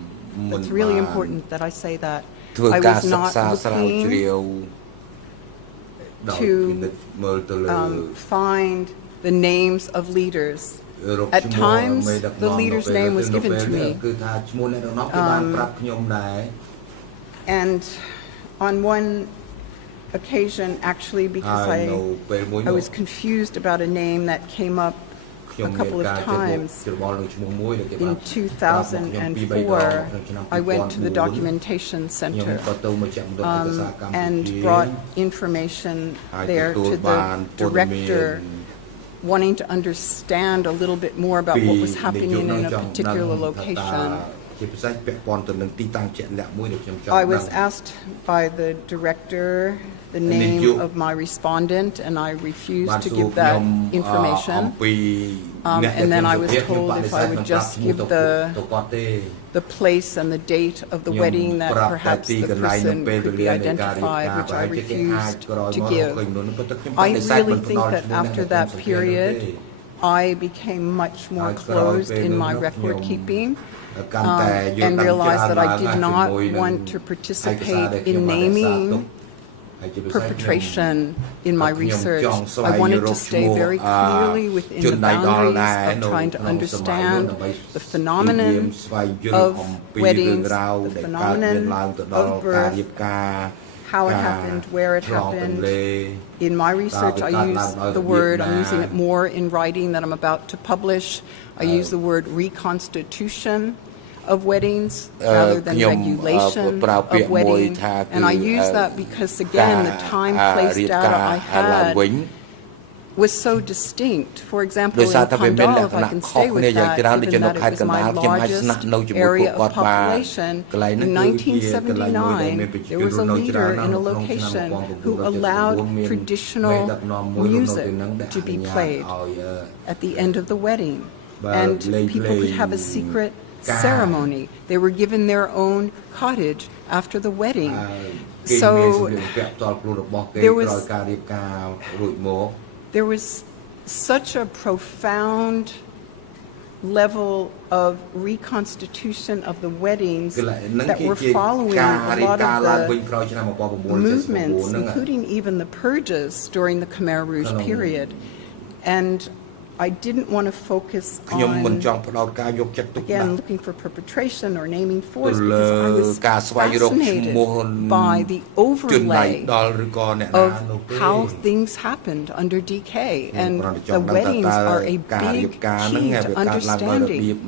It's really important that I say that. I was not looking to find the names of leaders. At times, the leader's name was given to me. And on one occasion, actually, because I was confused about a name that came up a couple of times. In 2004, I went to the documentation center and brought information there to the director, wanting to understand a little bit more about what was happening in a particular location. I was asked by the director the name of my respondent, and I refused to give that information. And then I was told if I would just give the place and the date of the wedding, that perhaps the person could be identified, which I refused to give. I really think that after that period, I became much more closed in my record keeping. And realized that I did not want to participate in naming perpetration in my research. I wanted to stay very clearly within the boundaries of trying to understand the phenomenon of weddings, the phenomenon of birth, how it happened, where it happened. In my research, I use the word, I'm using it more in writing that I'm about to publish, I use the word reconstitution of weddings rather than regulation of wedding. And I use that because, again, the time, place data I had was so distinct. For example, in Kandal, if I can stay with that, given that it was my largest area of population, in 1979, there was a leader in a location who allowed traditional music to be played at the end of the wedding. And people could have a secret ceremony. They were given their own cottage after the wedding. So there was such a profound level of reconstitution of the weddings that were following a lot of the movements, including even the purges during the Khmer Rouge period. And I didn't want to focus on, again, looking for perpetration or naming force, because I was fascinated by the overlay of how things happened under DK. And the weddings are a big key to understanding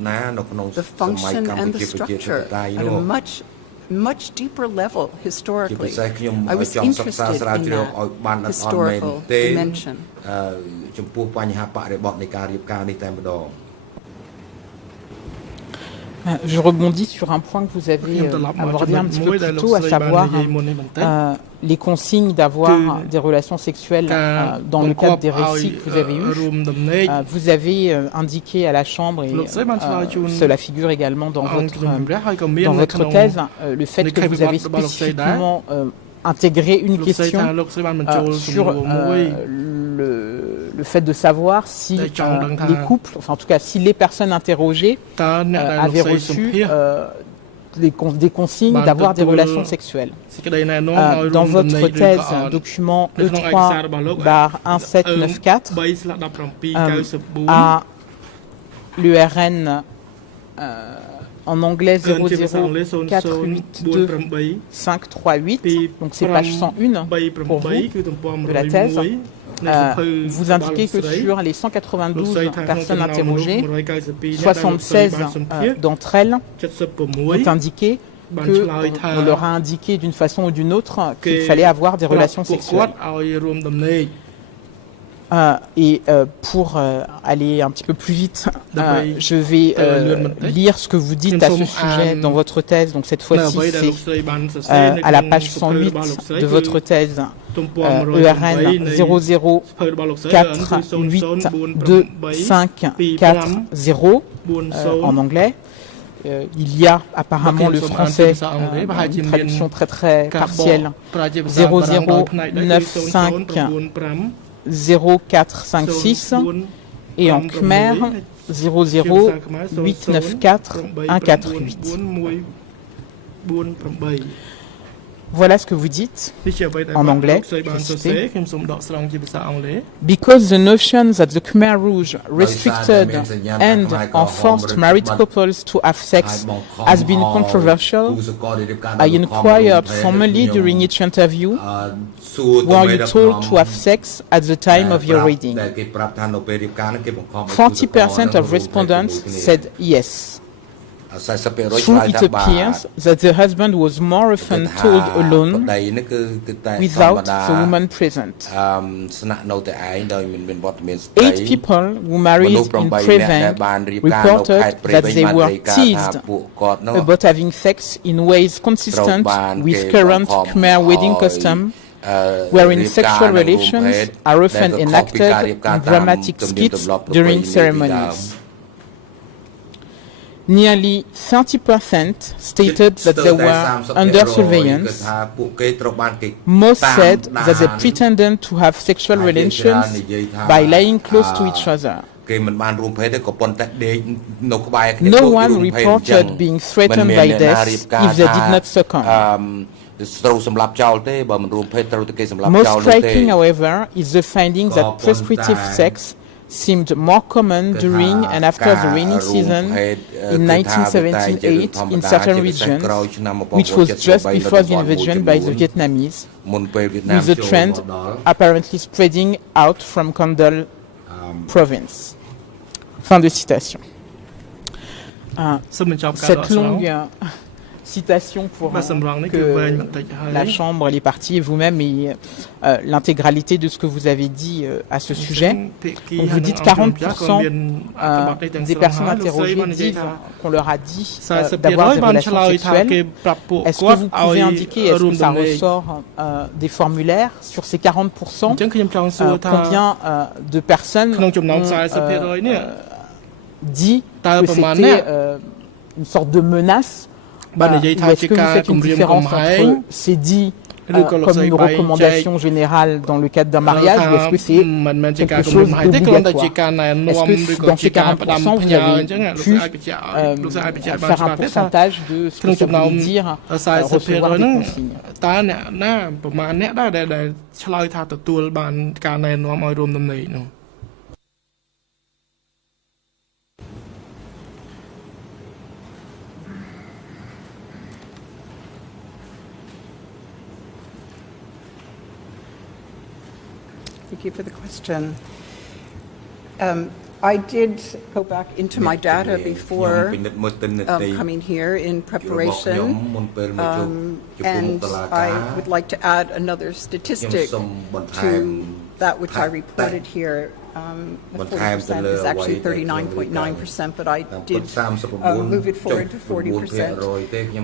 the function and the structure at a much deeper level historically. I was interested in that historical dimension. Je rebondis sur un point que vous avez abordé un petit peu plus tôt, à savoir les consignes d'avoir des relations sexuelles dans le cadre des récits que vous avez eus. Vous avez indiqué à la Chambre, et cela figure également dans votre thèse, le fait que vous avez spécifiquement intégré une question sur le fait de savoir si les couples, enfin en tout cas si les personnes interrogées avaient reçu des consignes d'avoir des relations sexuelles. Dans votre thèse, document E3/1794, à l'URN en anglais 00482-538, donc c'est page 101 pour vous de la thèse. Vous indiquez que sur les 192 personnes interrogées, 76 d'entre elles ont indiqué qu'on leur a indiqué d'une façon ou d'une autre qu'il fallait avoir des relations sexuelles. Pour aller un petit peu plus vite, je vais lire ce que vous dites à ce sujet dans votre thèse. Donc cette fois-ci, c'est à la page 108 de votre thèse, ERN 004825540 en anglais. Il y a apparemment le français, une traduction très partielle, 00950456, et en Khmer 00894-148. Voilà ce que vous dites en anglais. Because the notion that the Khmer Rouge restricted and or forced married couples to have sex has been controversial, I inquired formally during each interview, were you told to have sex at the time of your reading? 40% of respondents said yes. True, it appears that the husband was more often told alone without the woman present. 8 people who married in Prevent reported that they were teased about having sex in ways consistent with current Khmer wedding custom, wherein sexual relations are often enacted in dramatic skits during ceremonies. Nearly 30% stated that they were under surveillance. Most said that they pretended to have sexual relations by lying close to each other. No one reported being threatened by death if they did not succumb. Most striking, however, is the finding that prescriptive sex seemed more common during and after the rainy season in 1978 in certain regions, which was just before the invasion by the Vietnamese, with the trend apparently spreading out from Condal province. Fin de citation. Cette longue citation pour que la Chambre, les partis et vous-même ayez l'intégralité de ce que vous avez dit à ce sujet. Donc vous dites 40% des personnes interrogées disent qu'on leur a dit d'avoir des relations sexuelles. Est-ce que vous pouvez indiquer, est-ce que ça ressort des formulaires sur ces 40%, combien de personnes ont dit que c'était une sorte de menace? Ou est-ce que vous faites une différence entre c'est dit comme une recommandation générale dans le cadre d'un mariage ou est-ce que c'est quelque chose d'obligatoire? Est-ce que dans ces 40%, vous avez pu faire un pourcentage de ce que ça veut dire recevoir des consignes? Thank you for the question. I did go back into my data before coming here in preparation, and I would like to add another statistic to that which I reported here. The 40% is actually 39.9%, but I did move it forward to 40%.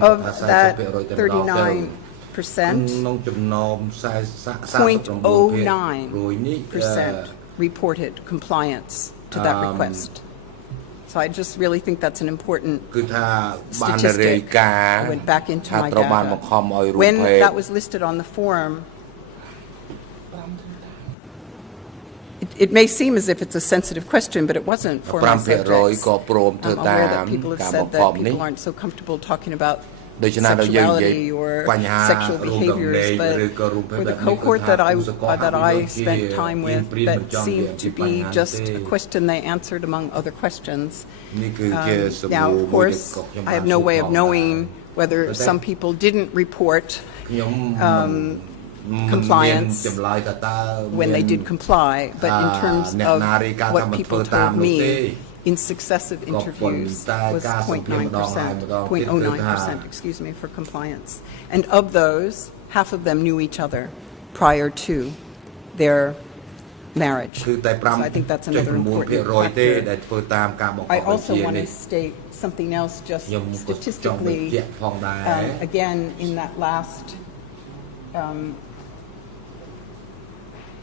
Of that 39%, 0.09% reported compliance to that request. So I just really think that's an important statistic. I went back into my data. When that was listed on the form, it may seem as if it's a sensitive question, but it wasn't for my subjects. I'm aware that people have said that people aren't so comfortable talking about sexuality or sexual behaviors, but for the cohort that I spent time with, that seemed to be just a question they answered among other questions. Now, of course, I have no way of knowing whether some people didn't report compliance when they did comply, but in terms of what people told me in successive interviews was 0.09%, excuse me, for compliance. And of those, half of them knew each other prior to their marriage. So I think that's another important factor. I also want to state something else just statistically. Again, in that last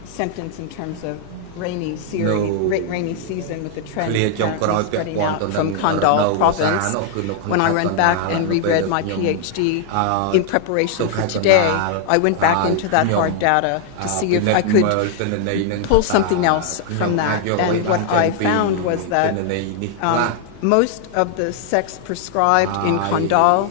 sentence in terms of rainy season with the trend apparently spreading out from Kandal province. When I went back and reread my PhD in preparation for today, I went back into that hard data to see if I could pull something else from that. And what I found was that most of the sex prescribed in Kandal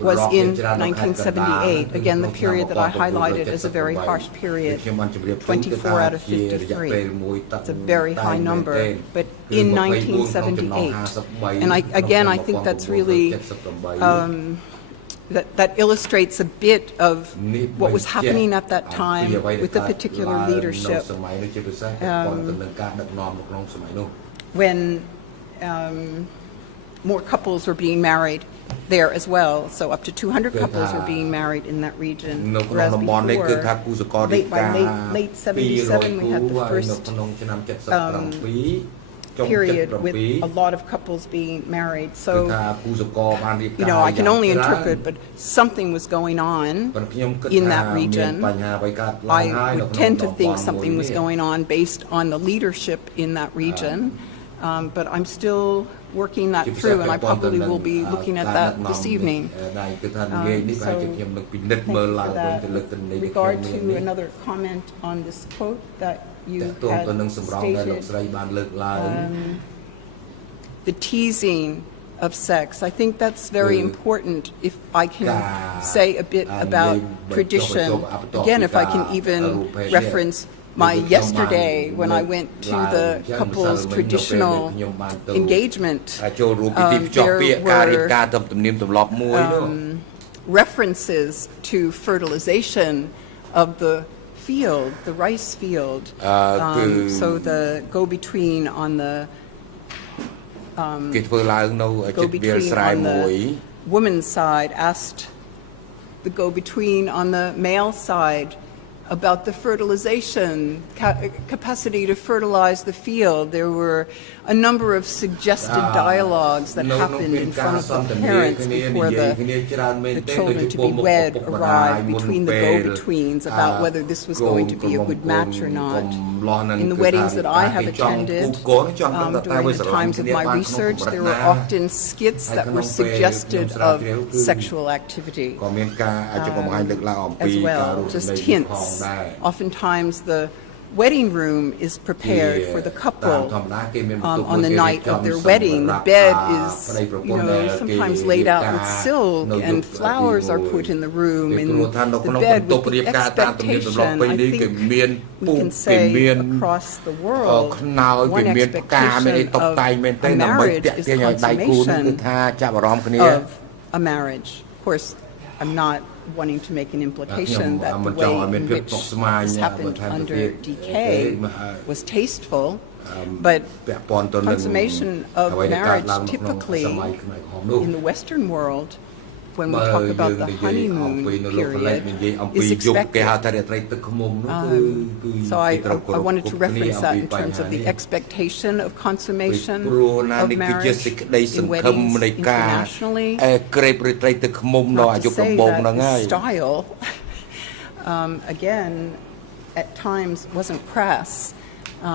was in 1978. Again, the period that I highlighted is a very harsh period, 24 out of 53. It's a very high number, but in 1978. And I think that's really, that illustrates a bit of what was happening at that time with the particular leadership. When more couples were being married there as well, so up to 200 couples were being married in that region, whereas before, by late 77, we had the first period with a lot of couples being married. So, I can only interpret, but something was going on in that region. I would tend to think something was going on based on the leadership in that region, but I'm still working that through, and I probably will be looking at that this evening. So thank you for that. In regard to another comment on this quote that you had stated the teasing of sex. I think that's very important. If I can say a bit about tradition, again, if I can even reference my yesterday when I went to the couple's traditional engagement, there were references to fertilization of the field, the rice field. So the go-between on the woman's side asked the go-between on the male side about the fertilization, capacity to fertilize the field. There were a number of suggested dialogues that happened in front of the parents before the children to be wed arrived between the go-betweens about whether this was going to be a good match or not. In the weddings that I have attended, during the times of my research, there were often skits that were suggested of sexual activity as well, just hints. Oftentimes the wedding room is prepared for the couple on the night of their wedding. The bed is, sometimes laid out with silk, and flowers are put in the room, in the bed with the expectation, I think we can say across the world, one expectation of a marriage is consummation of a marriage. Of course, I'm not wanting to make an implication that the way in which this happened under DK was tasteful, but consummation of marriage typically in the Western world, when we talk about the honeymoon period, is expected. So I wanted to reference that in terms of the expectation of consummation of marriage in weddings internationally. I have to say that the style, again, at times wasn't crass,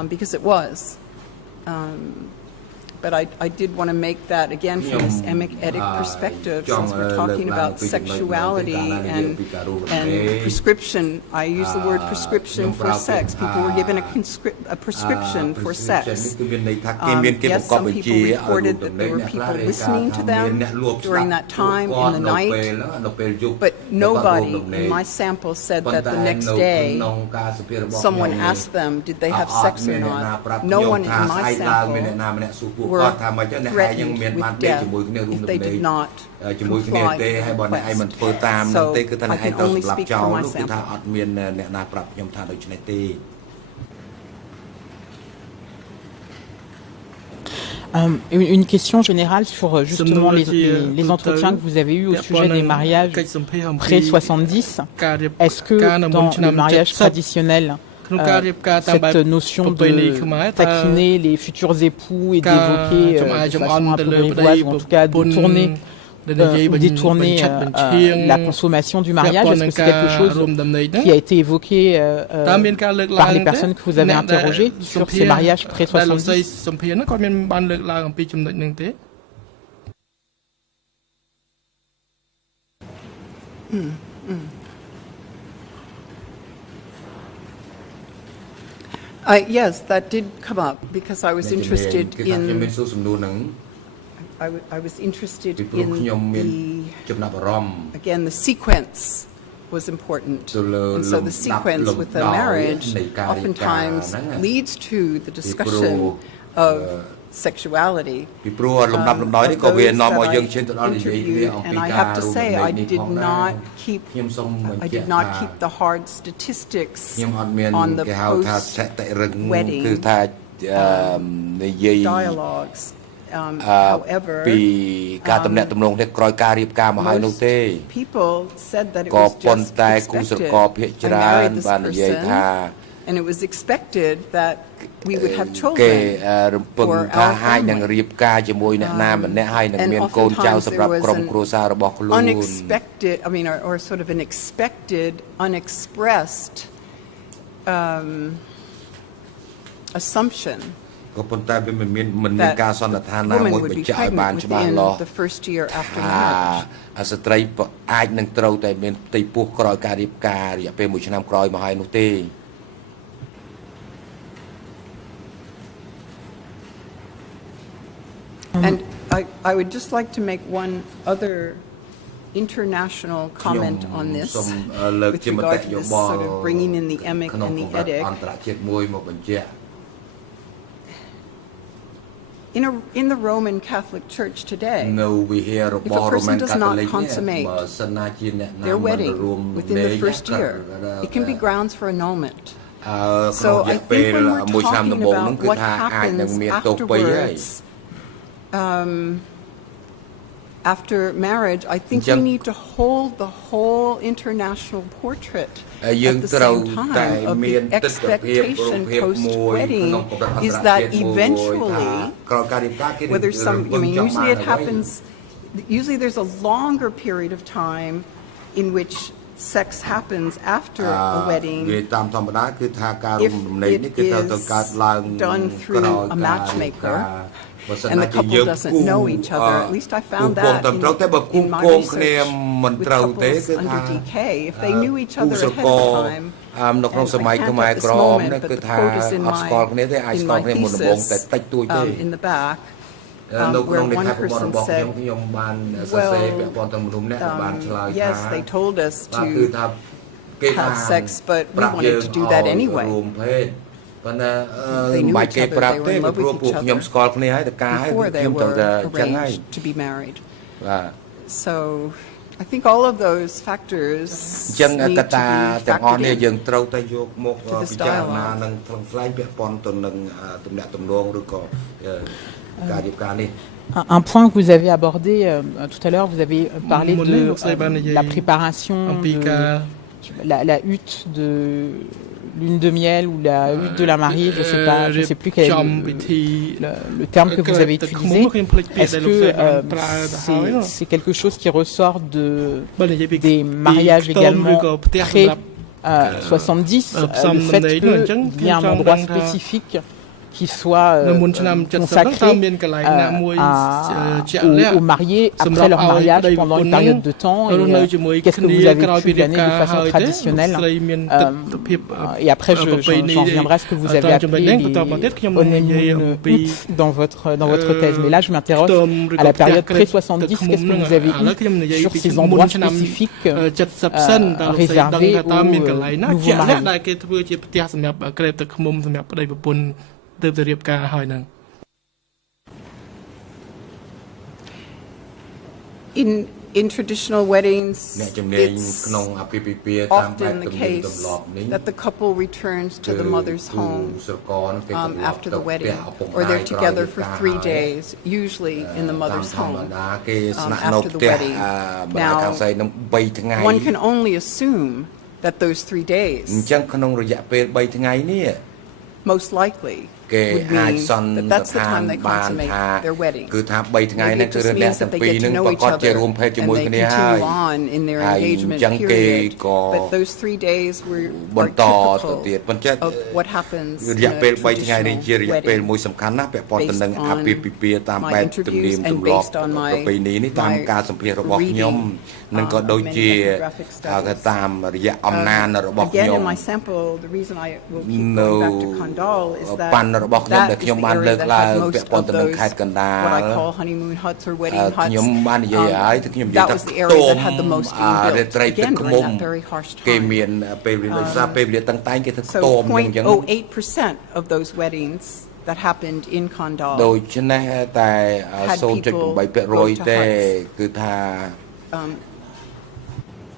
because it was. But I did want to make that, again, from this etic perspective, since we're talking about sexuality and prescription. I use the word prescription for sex. People were given a prescription for sex. Yes, some people reported that there were people listening to them during that time in the night, but nobody in my sample said that the next day someone asked them, did they have sex or not. No one in my sample were threatened with death if they did not comply with the request. So I can only speak for my sample. Une question générale sur justement les entretiens que vous avez eus au sujet des mariages pré-70. Est-ce que dans le mariage traditionnel, cette notion de taquiner les futurs époux et d'évoquer de façon un peu grivoise, ou en tout cas détourner la consommation du mariage, est-ce que c'est quelque chose qui a été évoqué par les personnes que vous avez interrogées sur ces mariages pré-70? Yes, that did come up because I was interested in. I was interested in again, the sequence was important, and so the sequence with the marriage oftentimes leads to the discussion of sexuality. And I have to say, I did not keep the hard statistics on the post-wedding dialogues. However, most people said that it was just expected. I married this person, and it was expected that we would have children for our family. And oftentimes there was an unexpected, or sort of an expected, unexpressed assumption that woman would be pregnant within the first year after marriage. And I would just like to make one other international comment on this with regard to this sort of bringing in the emic and the edic. In the Roman Catholic Church today, if a person does not consummate their wedding within the first year, it can be grounds for annulment. So I think when we're talking about what happens afterwards, after marriage, I think we need to hold the whole international portrait at the same time of the expectation post-wedding is that eventually, whether usually it happens, usually there's a longer period of time in which sex happens after a wedding if it is done through a matchmaker and the couple doesn't know each other. At least I found that in my research with couples under DK. If they knew each other ahead of time, and I can't at this moment, but the quote is in my thesis in the back, where one person said, well, yes, they told us to have sex, but we wanted to do that anyway. They knew each other, they were in love with each other before they were arranged to be married. So I think all of those factors need to be factored into this dialogue. Un point que vous avez abordé tout à l'heure, vous avez parlé de la préparation, la hutte de lune de miel ou la hutte de la mariée, je ne sais plus quel est le terme que vous avez utilisé. Est-ce que c'est quelque chose qui ressort des mariages également près 70, le fait qu'il y ait un endroit spécifique qui soit consacré aux mariés après leur mariage pendant une période de temps, et qu'est-ce que vous avez pu planer de façon traditionnelle, et après j'en viendrai à ce que vous avez appelé les honeymoon huts dans votre thèse. Mais là je m'interroge à la période pré-70, qu'est-ce que vous avez eu sur ces endroits spécifiques réservés aux nouveaux mariés? In traditional weddings, it's often the case that the couple returns to the mother's home after the wedding, or they're together for 3 days, usually in the mother's home after the wedding. Now, one can only assume that those 3 days most likely would mean that that's the time they consummate their wedding. Maybe it just means that they get to know each other and they continue on in their engagement period. But those 3 days are typical of what happens in a traditional wedding, based on my interviews and based on my reading of many ethnographic studies. Again, in my sample, the reason I will keep going back to Kandal is that that is the area that had most of those, what I call honeymoon huts or wedding huts. That was the area that had the most being built, again, during that very harsh time. So 0.08% of those weddings that happened in Kandal had people go to huts.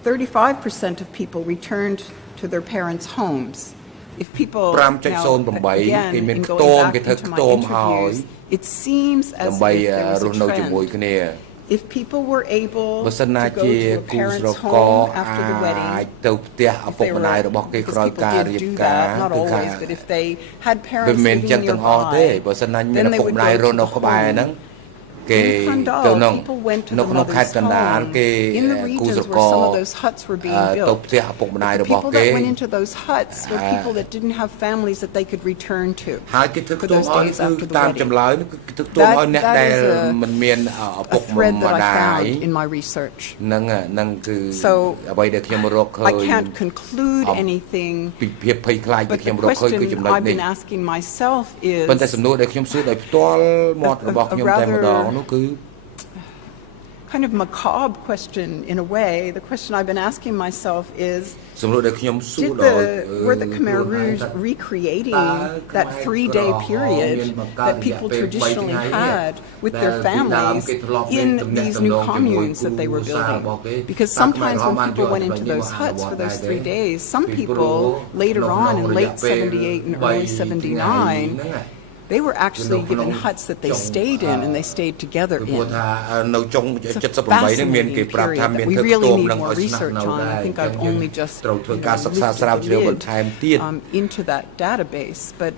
35% of people returned to their parents' homes. If people, now, again, in going back into my interviews, it seems as if there was a trend. If people were able to go to a parent's home after the wedding, if they were, because people did do that, not always, but if they had parents living nearby, then they would go to the home. In Kandal, people went to the mother's home in the regions where some of those huts were being built. The people that went into those huts were people that didn't have families that they could return to for those days after the wedding. That is a thread that I found in my research. So I can't conclude anything, but the question I've been asking myself is a rather kind of macabre question in a way. The question I've been asking myself is, were the Khmer Rouge recreating that 3-day period that people traditionally had with their families in these new communes that they were building? Because sometimes when people went into those huts for those 3 days, some people later on in late 78 and early 79, they were actually given huts that they stayed in and they stayed together in. It's a fascinating period that we really need more research on. I think I've only just into that database, but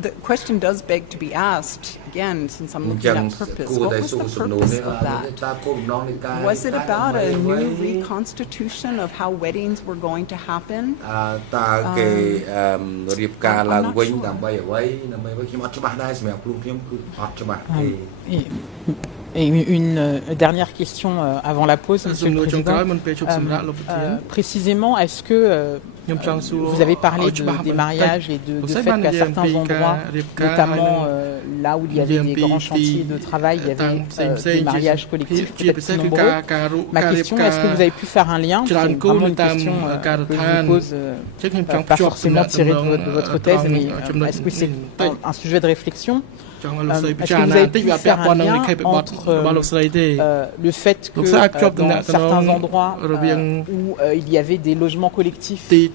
the question does beg to be asked again, since I'm looking at purpose. What was the purpose of that? Was it about a new reconstitution of how weddings were going to happen? Et une dernière question avant la pause, Monsieur le Président. Précisément, est-ce que vous avez parlé des mariages et de fait qu'à certains endroits, notamment là où il y avait des grands chantiers de travail, il y avait des mariages collectifs peut-être plus nombreux. Ma question, est-ce que vous avez pu faire un lien? C'est vraiment une question que je vous pose, pas forcément tirée de votre thèse, mais est-ce que c'est un sujet de réflexion? Est-ce que vous avez pu faire un lien entre le fait que dans certains endroits où il y avait des logements collectifs, des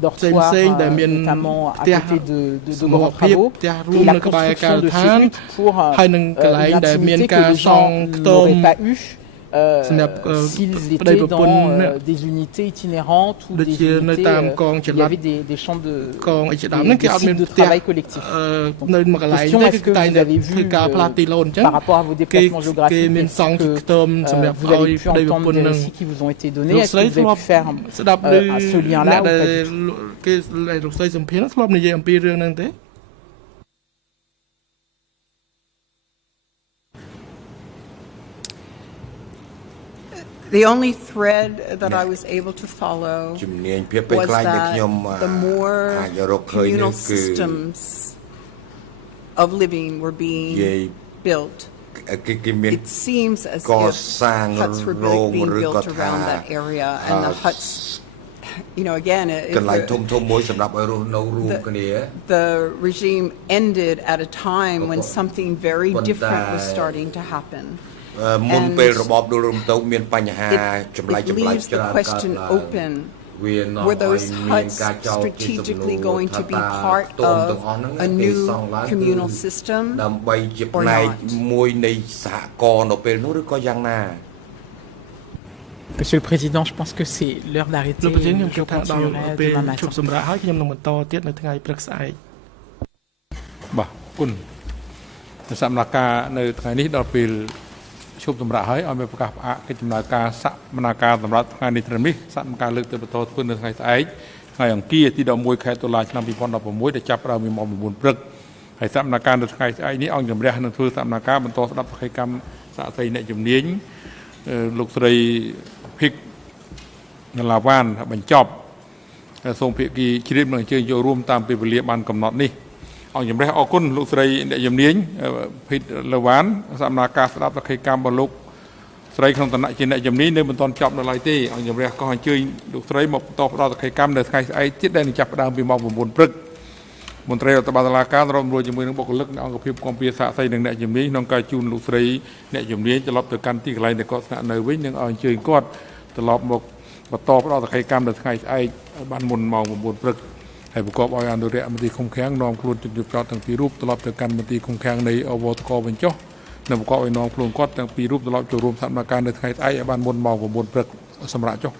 dortoirs, notamment à côté de grands travaux, et la construction de ces huttes pour une intimité que les gens n'auraient pas eue s'ils étaient dans des unités itinérantes ou des unités il y avait des champs de sites de travail collectif. Donc, question, est-ce que vous avez vu par rapport à vos déplacements géographiques, que vous avez pu entendre des récits qui vous ont été donnés, est-ce que vous avez pu faire ce lien-là ou pas du tout? The only thread that I was able to follow was that the more communal systems of living were being built, it seems as if huts were being built around that area, and the huts, you know, again, the regime ended at a time when something very different was starting to happen. And it leaves the question open, were those huts strategically going to be part of a new communal system or not? Monsieur le Président, je pense que c'est l'heure d'arrêter. Je continuerai demain matin. ជប់សម្រាប់ហើយឲ្យមានប្រកាសផ្អាកកិច្ចដំណើរការសកម្មភាពសម្រាប់ថ្ងៃនេះត្រឹមនេះសកម្មភាពលើកទៅបន្តធ្វើនៅថ្ងៃស្អែកថ្ងៃអង្គារទី11ខែតុលាឆ្នាំ2016ដែលចាប់ផ្ដើមពីម៉ោង 9 ព្រឹកហើយសកម្មភាពនៅថ្ងៃស្អែកនេះអង្គជំរះនឹងធ្វើសកម្មភាពបន្តស្ដាប់សកម្មសាកសីអ្នកជំនាញលោកស្រីភិកឡាវ៉ានបញ្ចប់សូមភាគីជ្រាបនឹងអញ្ជើញចូលរួមតាមពេលវេលាបានកំណត់នេះអង្គជំរះអរគុណលោកស្រីអ្នកជំនាញភិកឡាវ៉ានសម្រាប់ការស្ដាប់សកម្មរបស់លោកស្រីក្នុងឋានៈជាអ្នកជំនាញនៅមិនទាន់ចប់នៅឡើយទេអង្គជំរះក៏អញ្ជើញលោកស្រីមកបន្តផ្ដល់សកម្មនៅថ្ងៃស្អែកទៀតដែលនឹងចាប់ផ្ដើមពីម៉ោង 9 ព្រឹកមន្ត្រីរដ្ឋបាលតុលាការរួមជាមួយនឹងបុគ្គលិកអង្គភាពគាំពារសាកសីនិងអ្នកជំនាញក្នុងការជូនលោកស្រីអ្នកជំនាញត្រឡប់ទៅកាន់ទីកន្លែងដែលគាត់ស្នាក់នៅវិញនិងអញ្ជើញគាត់ត្រឡប់មកបន្តផ្ដល់សកម្មនៅថ្ងៃស្អែកបានមុនម៉ោង 9 ព្រឹកហើយប្រកបដោយអនុរិយមន្ត្រីឃុំឃាំងនាំខ្លួនជំរាបចោតទាំងពីររូបត្រឡប់ទៅកាន់មន្ត្រីឃុំឃាំងនៃអវតកវិញចុះនិងប្រកបដោយនាំខ្លួនគាត់ទាំងពីររូបត្រឡប់ចូលរួមសកម្មភាពនៅថ្ងៃស្អែកឲ្យបានមុនម៉ោង 9 ព្រឹកសម្រាប់ចុះ